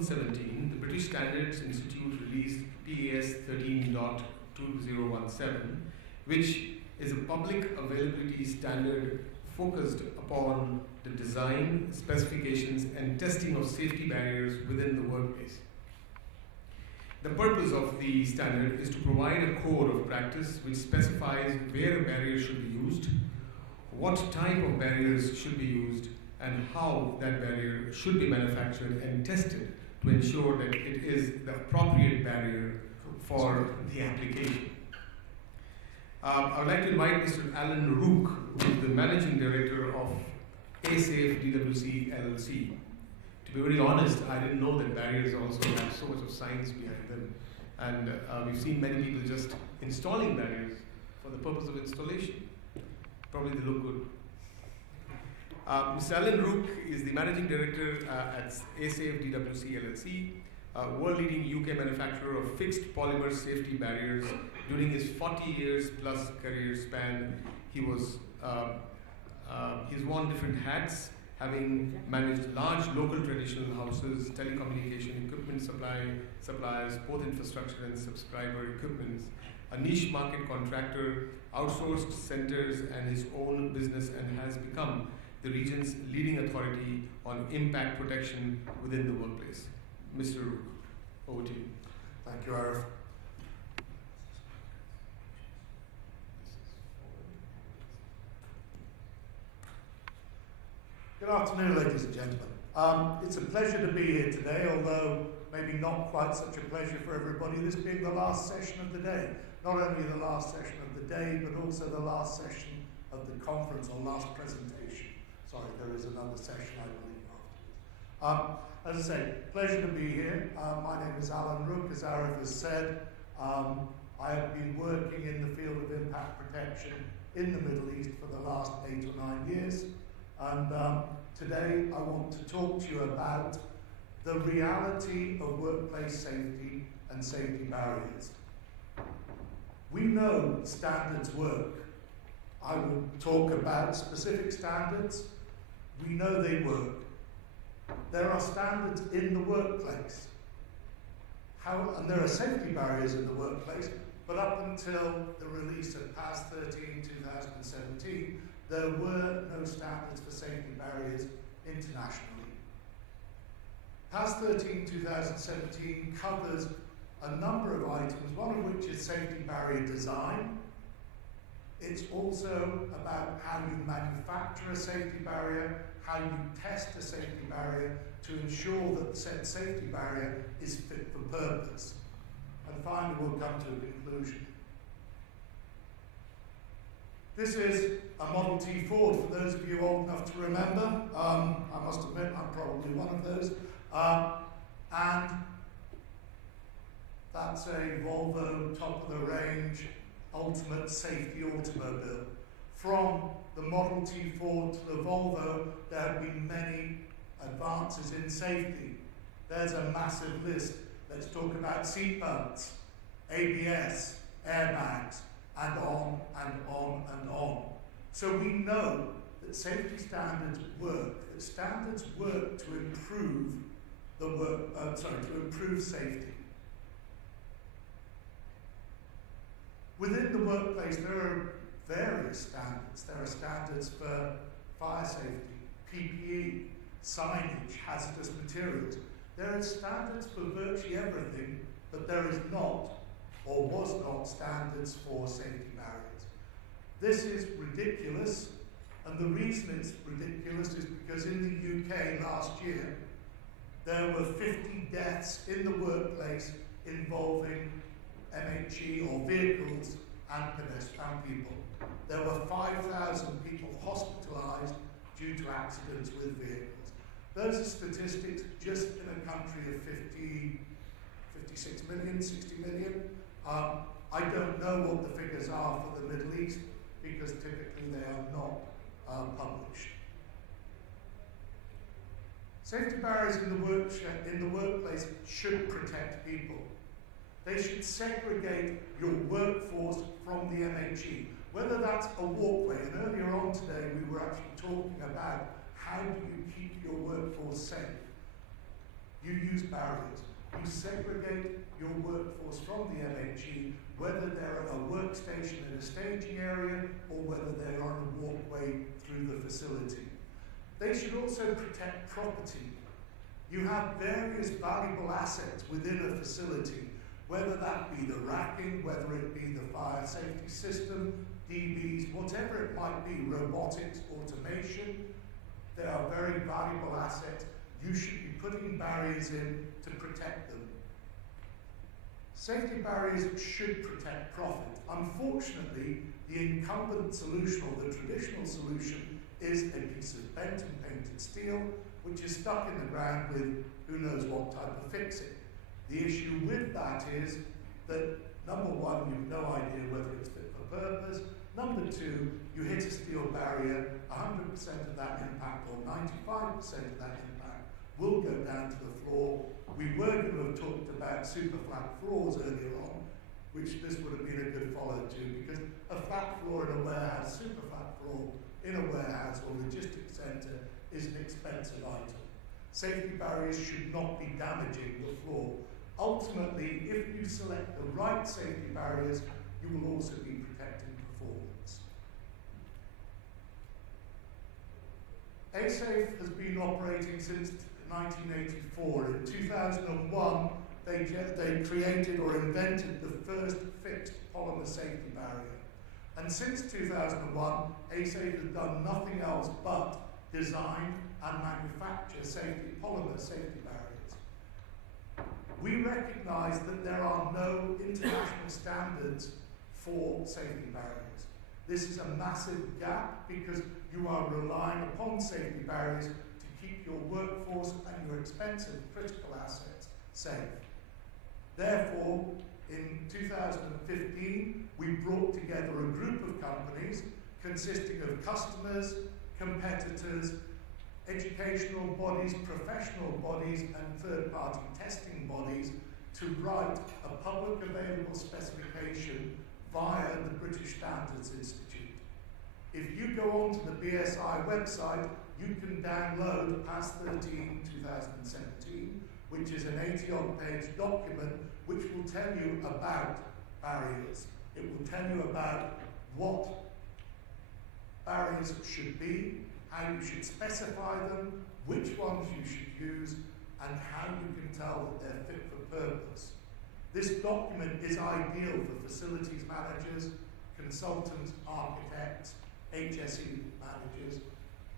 2017, the British Standards Institute released PAS 13.2017, which is a public availability standard focused upon the design, specifications, and testing of safety barriers within the workplace. The purpose of the standard is to provide a code of practice which specifies where barriers should be used, what type of barriers should be used, and how that barrier should be manufactured and tested to ensure that it is the appropriate barrier for the application. I would like to invite Mr. Alan Rooke, who is the Managing Director of ASAFE DWC LLC. To be very honest, I didn't know that barriers also have so much of science behind them. And we've seen many people just installing barriers for the purpose of installation. Probably they look good. Mr. Alan Rooke is the Managing Director at ASAFE DWC LLC, a world-leading UK manufacturer of fixed polymer safety barriers. During his 40 years plus career span, he's worn different hats, having managed large local traditional houses, telecommunication equipment suppliers, both infrastructure and subscriber equipment, a niche market contractor, outsourced centers, and his own business, and has become the region's leading authority on impact protection within the workplace. Mr. Rooke, over to you. Thank you, Arif. Good afternoon, ladies and gentlemen. It's a pleasure to be here today, although maybe not quite such a pleasure for everybody, this being the last session of the day. Not only the last session of the day, but also the last session of the conference, or last presentation. Sorry, there is another session, I believe, afterwards. As I say, pleasure to be here. My name is Alan Rooke, as Arif has said. I have been working in the field of impact protection in the Middle East for the last 8 or 9 years. And today I want to talk to you about the reality of workplace safety and safety barriers. We know standards work. I will talk about specific standards. We know they work. There are standards in the workplace. And there are safety barriers in the workplace, but up until the release of PAS 13/2017, there were no standards for safety barriers internationally. PAS 13/2017 covers a number of items, one of which is safety barrier design. It's also about how you manufacture a safety barrier, how you test a safety barrier to ensure that the said safety barrier is fit for purpose. And finally, we'll come to a conclusion. This is a Model T Ford, for those of you old enough to remember. I must admit, I'm probably one of those. And that's a Volvo top-of-the-range ultimate safety automobile. From the Model T Ford to the Volvo, there have been many advances in safety. There's a massive list. Let's talk about seat belts, ABS, airbags, and on and on and on. So we know that safety standards work, that standards work to improve to improve safety. Within the workplace, there are various standards. There are standards for fire safety, PPE, signage, hazardous materials. There are standards for virtually everything, but there is not, or was not, standards for safety barriers. This is ridiculous, and the reason it's ridiculous is because in the UK last year, there were 50 deaths in the workplace involving MHE or vehicles and pedestrian people. There were 5,000 people hospitalized due to accidents with vehicles. Those are statistics just in a country of 56 million, 60 million. I don't know what the figures are for the Middle East because typically they are not published. Safety barriers in the workplace should protect people. They should segregate your workforce from the MHE, whether that's a walkway. And earlier on today, we were actually talking about how do you keep your workforce safe. You use barriers. You segregate your workforce from the MHE, whether they're at a workstation in a staging area or whether they're on a walkway through the facility. They should also protect property. You have various valuable assets within a facility, whether that be the racking, whether it be the fire safety system, DBs, whatever it might be, robotics, automation. They are very valuable assets. You should be putting barriers in to protect them. Safety barriers should protect profit. Unfortunately, the incumbent solution or the traditional solution is a piece of bent and painted steel which is stuck in the ground with who knows what type of fixing. The issue with that is that, number one, you've no idea whether it's fit for purpose. Number two, you hit a steel barrier, 100% of that impact or 95% of that impact will go down to the floor. We were going to have talked about super flat floors earlier on, which this would have been a good follow to, because a flat floor in a warehouse, super flat floor in a warehouse or logistics centre is an expensive item. Safety barriers should not be damaging the floor. Ultimately, if you select the right safety barriers, you will also be protecting performance. ASAFE has been operating since 1984. In 2001, they created or invented the first fixed polymer safety barrier. And since 2001, ASAFE has done nothing else but design and manufacture polymer safety barriers. We recognise that there are no international standards for safety barriers. This is a massive gap because you are relying upon safety barriers to keep your workforce and your expensive critical assets safe. Therefore, in 2015, we brought together a group of companies consisting of customers, competitors, educational bodies, professional bodies, and third-party testing bodies to write a public available specification via the British Standards Institute. If you go onto the BSI website, you can download PAS 13 2017, which is an 80-odd page document which will tell you about barriers. It will tell you about what barriers should be, how you should specify them, which ones you should use, and how you can tell that they're fit for purpose. This document is ideal for facilities managers, consultants, architects, HSE managers.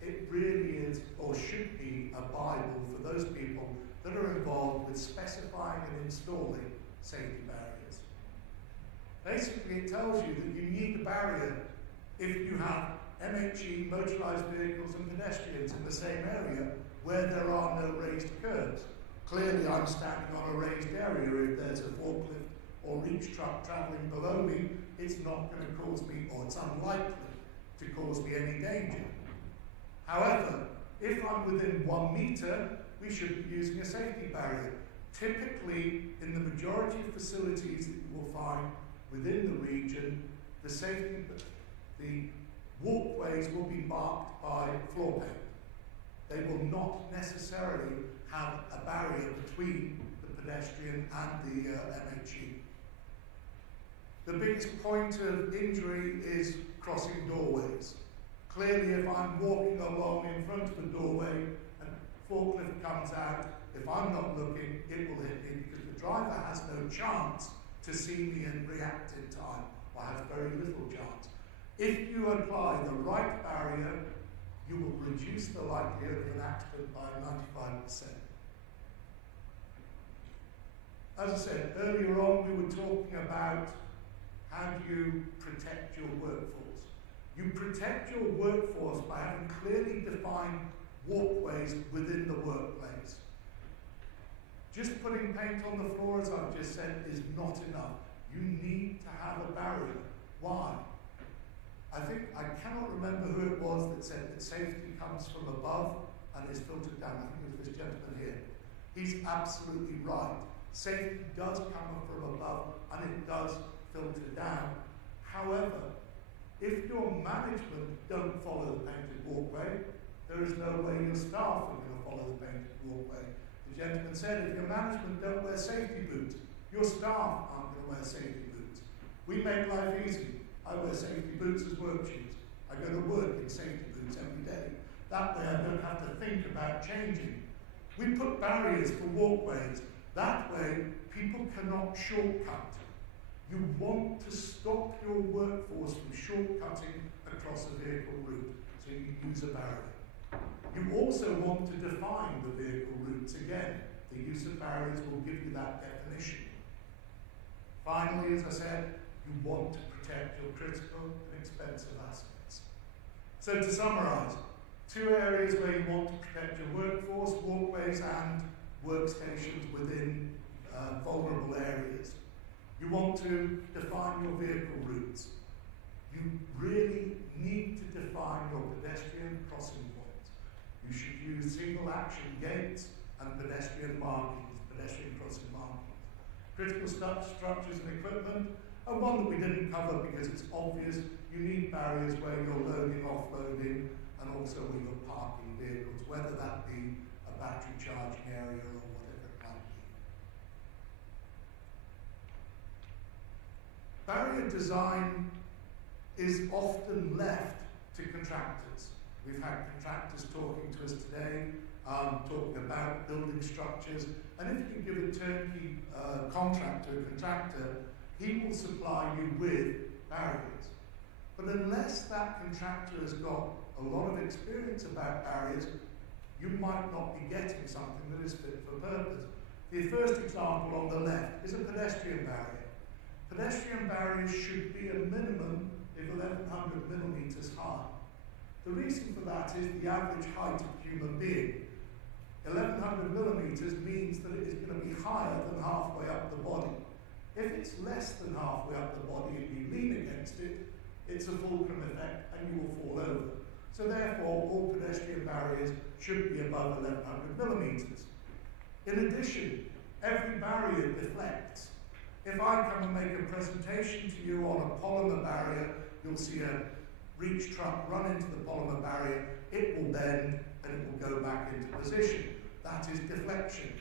It really is, or should be, a Bible for those people that are involved with specifying and installing safety barriers. Basically, it tells you that you need a barrier if you have MHE, motorised vehicles and pedestrians in the same area where there are no raised curbs. Clearly, I'm standing on a raised area. If there's a forklift or reach truck travelling below me, it's not going to cause me, or it's unlikely to cause me any danger. However, if I'm within 1 metre, we should be using a safety barrier. Typically, in the majority of facilities that you will find within the region, the walkways will be marked by floor paint. They will not necessarily have a barrier between the pedestrian and the MHE. The biggest point of injury is crossing doorways. Clearly, if I'm walking along in front of a doorway and a forklift comes out, if I'm not looking, it will hit me because the driver has no chance to see me and react in time, or has very little chance. If you apply the right barrier, you will reduce the likelihood of an accident by 95%. As I said earlier on, we were talking about how do you protect your workforce. You protect your workforce by having clearly defined walkways within the workplace. Just putting paint on the floor, as I've just said, is not enough. You need to have a barrier. Why? I cannot remember who it was that said that safety comes from above and is filtered down. I think it was this gentleman here. He's absolutely right. Safety does come from above and it does filter down. However, if your management don't follow the painted walkway, there is no way your staff are going to follow the painted walkway. The gentleman said, if your management don't wear safety boots, your staff aren't going to wear safety boots. We make life easy. I wear safety boots as work shoes. I go to work in safety boots every day. That way I don't have to think about changing. We put barriers for walkways. That way people cannot shortcut. You want to stop your workforce from shortcutting across a vehicle route, so you use a barrier. You also want to define the vehicle routes. Again, the use of barriers will give you that definition. Finally, as I said, you want to protect your critical and expensive assets. So to summarise, 2 areas where you want to protect your workforce: walkways and workstations within vulnerable areas. You want to define your vehicle routes. You really need to define your pedestrian crossing points. You should use single action gates and pedestrian markings, pedestrian crossing markings. Critical structures and equipment, and one that we didn't cover because it's obvious, you need barriers where you're loading, offloading, and also where you're parking vehicles, whether that be a battery charging area or whatever it might be. Barrier design is often left to contractors. We've had contractors talking to us today, talking about building structures, and if you give a turnkey contract to a contractor, he will supply you with barriers. But unless that contractor has got a lot of experience about barriers, you might not be getting something that is fit for purpose. The first example on the left is a pedestrian barrier. Pedestrian barriers should be a minimum of 1100 millimetres high. The reason for that is the average height of a human being. 1100 millimetres means that it is going to be higher than halfway up the body. If it's less than halfway up the body and you lean against it, it's a fulcrum effect and you will fall over. So therefore, all pedestrian barriers should be above 1100 millimetres. In addition, every barrier deflects. If I come and make a presentation to you on a polymer barrier, you'll see a reach truck run into the polymer barrier, it will bend and it will go back into position. That is deflection.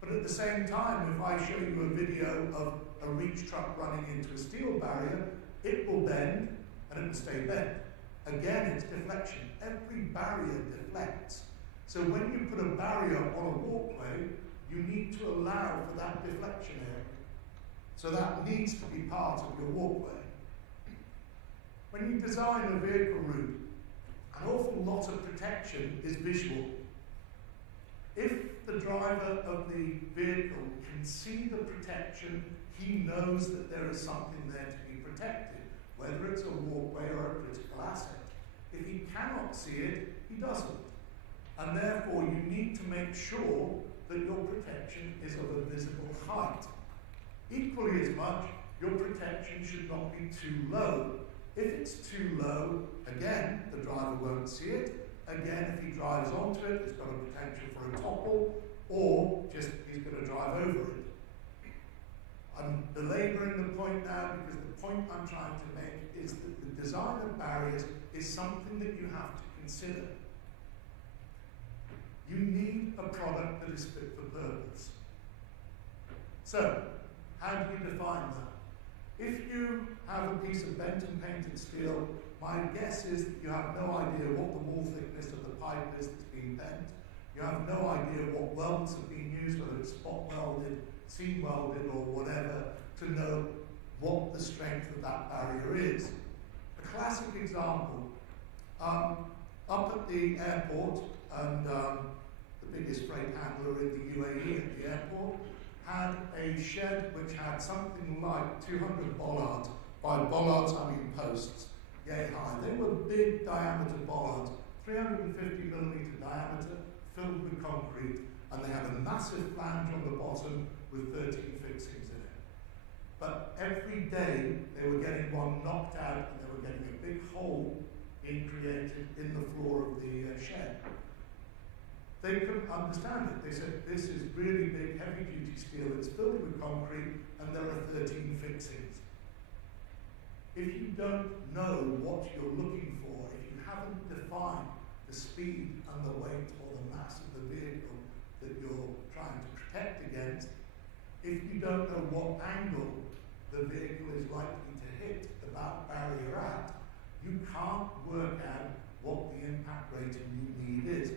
But at the same time, if I show you a video of a reach truck running into a steel barrier, it will bend and it will stay bent. Again, it's deflection. Every barrier deflects. So when you put a barrier on a walkway, you need to allow for that deflection area. So that needs to be part of your walkway. When you design a vehicle route, an awful lot of protection is visual. If the driver of the vehicle can see the protection, he knows that there is something there to be protected, whether it's a walkway or a critical asset. If he cannot see it, he doesn't. And therefore, you need to make sure that your protection is of a visible height. Equally as much, your protection should not be too low. If it's too low, again, the driver won't see it. Again, if he drives onto it, it's got a potential for a topple, or just he's going to drive over it. I'm belabouring the point now because the point I'm trying to make is that the design of barriers is something that you have to consider. You need a product that is fit for purpose. So, how do you define that? If you have a piece of bent and painted steel, my guess is that you have no idea what the wall thickness of the pipe is that's being bent. You have no idea what welds have been used, whether it's spot welded, seam welded, or whatever, to know what the strength of that barrier is. A classic example, up at the airport, and the biggest freight handler in the UAE at the airport, had a shed which had something like 200 bollards. By bollards, I mean posts, yay high. They were big diameter bollards, 350 millimetre diameter, filled with concrete, and they had a massive flange on the bottom with 13 fixings in it. But every day, they were getting one knocked out, and they were getting a big hole being created in the floor of the shed. They couldn't understand it. They said, this is really big, heavy-duty steel, it's filled with concrete, and there are 13 fixings. If you don't know what you're looking for, if you haven't defined the speed and the weight or the mass of the vehicle, that you're trying to protect against, if you don't know what angle the vehicle is likely to hit the barrier at, you can't work out what the impact rating you need is.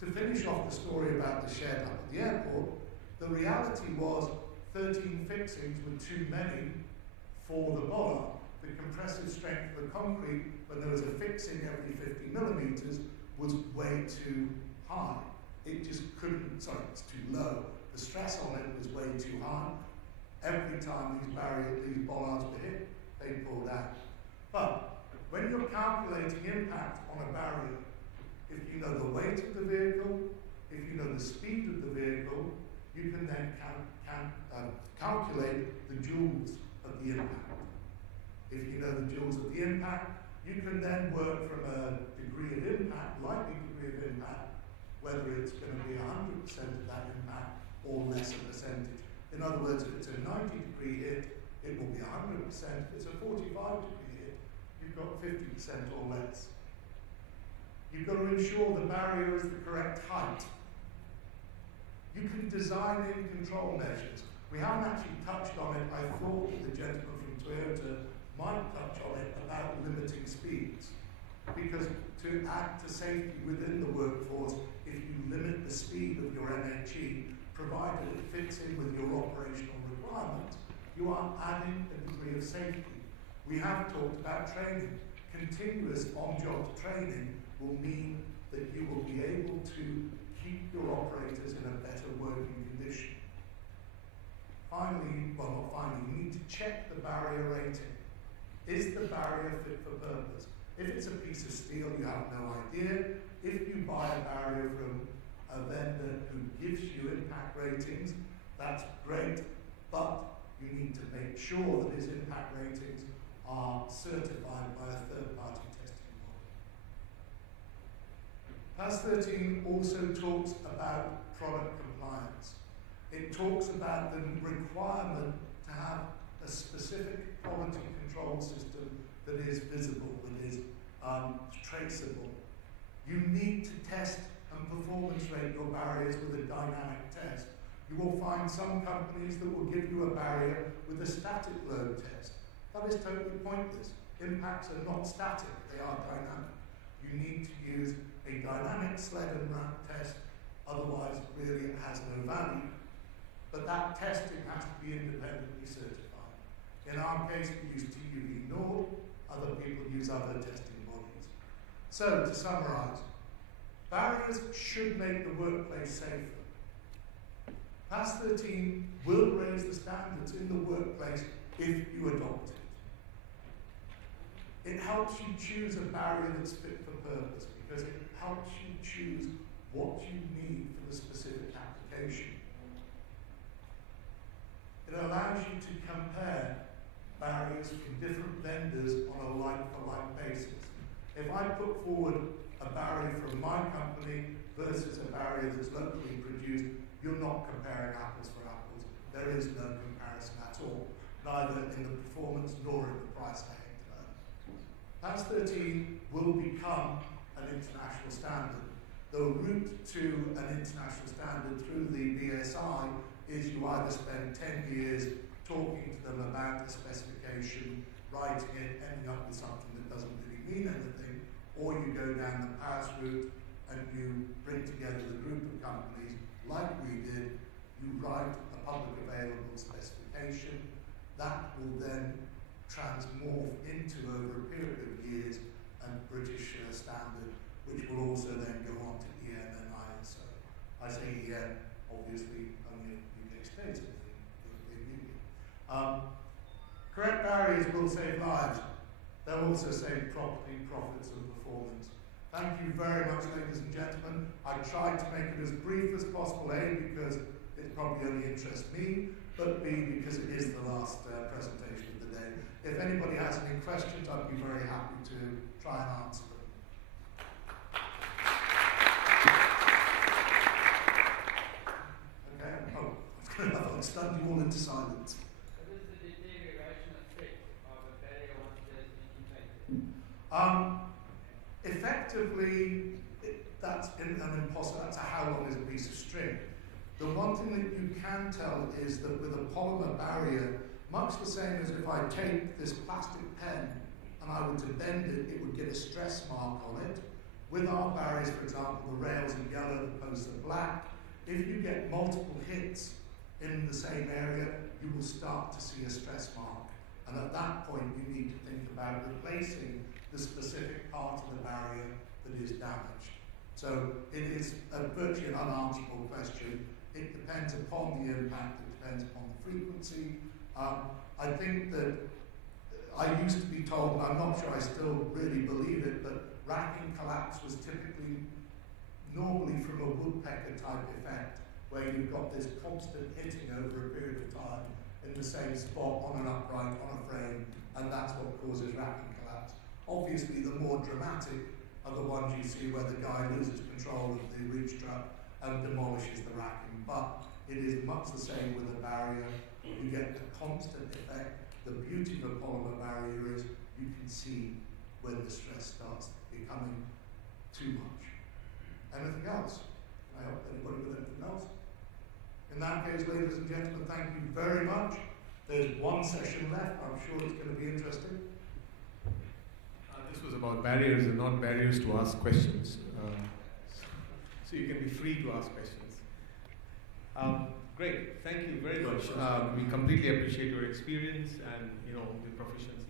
To finish off the story about the shed up at the airport, the reality was 13 fixings were too many for the bollard. The compressive strength of the concrete, when there was a fixing every 50 millimetres, was way too high. It just couldn't, sorry, it's too low. The stress on it was way too high. Every time these bollards were hit, they pulled out. But when you're calculating impact on a barrier, if you know the weight of the vehicle, if you know the speed of the vehicle, you can then calculate the joules of the impact. If you know the joules of the impact, you can then work from a degree of impact, likely degree of impact, whether it's going to be 100% of that impact or less a percentage. In other words, if it's a 90-degree hit, it will be 100%. If it's a 45-degree hit, you've got 50% or less. You've got to ensure the barrier is the correct height. You can design in control measures. We haven't actually touched on it. I thought that the gentleman from Toyota might touch on it about limiting speeds. Because to add to safety within the workforce, if you limit the speed of your MHE, provided it fits in with your operational requirements, you are adding a degree of safety. We have talked about training. Continuous on-job training will mean that you will be able to keep your operators in a better working condition. Finally, well not finally, you need to check the barrier rating. Is the barrier fit for purpose? If it's a piece of steel, you have no idea. If you buy a barrier from a vendor who gives you impact ratings, that's great, but you need to make sure that his impact ratings are certified by a third-party testing body. PAS 13 also talks about product compliance. It talks about the requirement to have a specific quality control system that is visible, that is traceable. You need to test and performance rate your barriers with a dynamic test. You will find some companies that will give you a barrier with a static load test. That is totally pointless. Impacts are not static, they are dynamic. You need to use a dynamic sled and ramp test, otherwise really it has no value. But that testing has to be independently certified. In our case, we use TUV Nord, other people use other testing bodies. So, to summarise, barriers should make the workplace safer. PAS 13 will raise the standards in the workplace if you adopt it. It helps you choose a barrier that's fit for purpose because it helps you choose what you need for the specific application. It allows you to compare barriers from different vendors on a like-for-like basis. If I put forward a barrier from my company versus a barrier that's locally produced, you're not comparing apples for apples. There is no comparison at all, neither in the performance nor in the price tag. PAS 13 will become an international standard. The route to an international standard through the BSI is you either spend 10 years talking to them about the specification, writing it, ending up with something that doesn't really mean anything, or you go down the PAS route and you bring together the group of companies like we did, you write a public available specification, that will then transmorph into, over a period of years, a British standard, which will also then go on to EN and ISO. I say EN, obviously, only in the UK states of the European Union. Correct barriers will save lives. They'll also save property, profits and performance. Thank you very much, ladies and gentlemen. I tried to make it as brief as possible, A, because it probably only interests me, but B, because it is the last presentation of the day. If anybody has any questions, I'd be very happy to try and answer them. Okay, I thought I'd stunned you all into silence. What is the deterioration effect of a barrier once it has been inflated? Effectively, that's an impossible, that's a how long is a piece of string. The one thing that you can tell is that with a polymer barrier, much the same as if I take this plastic pen and I were to bend it, it would get a stress mark on it. With our barriers, for example, the rails are yellow, the posts are black. If you get multiple hits in the same area, you will start to see a stress mark. And at that point, you need to think about replacing the specific part of the barrier that is damaged. So it is virtually an unanswerable question. It depends upon the impact, it depends upon the frequency. I think that I used to be told, and I'm not sure I still really believe it, but racking collapse was typically normally from a woodpecker type effect, where you've got this constant hitting over a period of time in the same spot on an upright, on a frame, and that's what causes racking collapse. Obviously, the more dramatic are the ones you see where the guy loses control of the reach truck and demolishes the racking, but it is much the same with a barrier. You get a constant effect. The beauty of a polymer barrier is you can see when the stress starts becoming too much. Anything else? I hope anybody with anything else? In that case, ladies and gentlemen, thank you very much. There's one session left. I'm sure it's going to be interesting. This was about barriers and not barriers to ask questions. So you can be free to ask questions. Great, thank you very much. We completely appreciate your experience and your proficiency.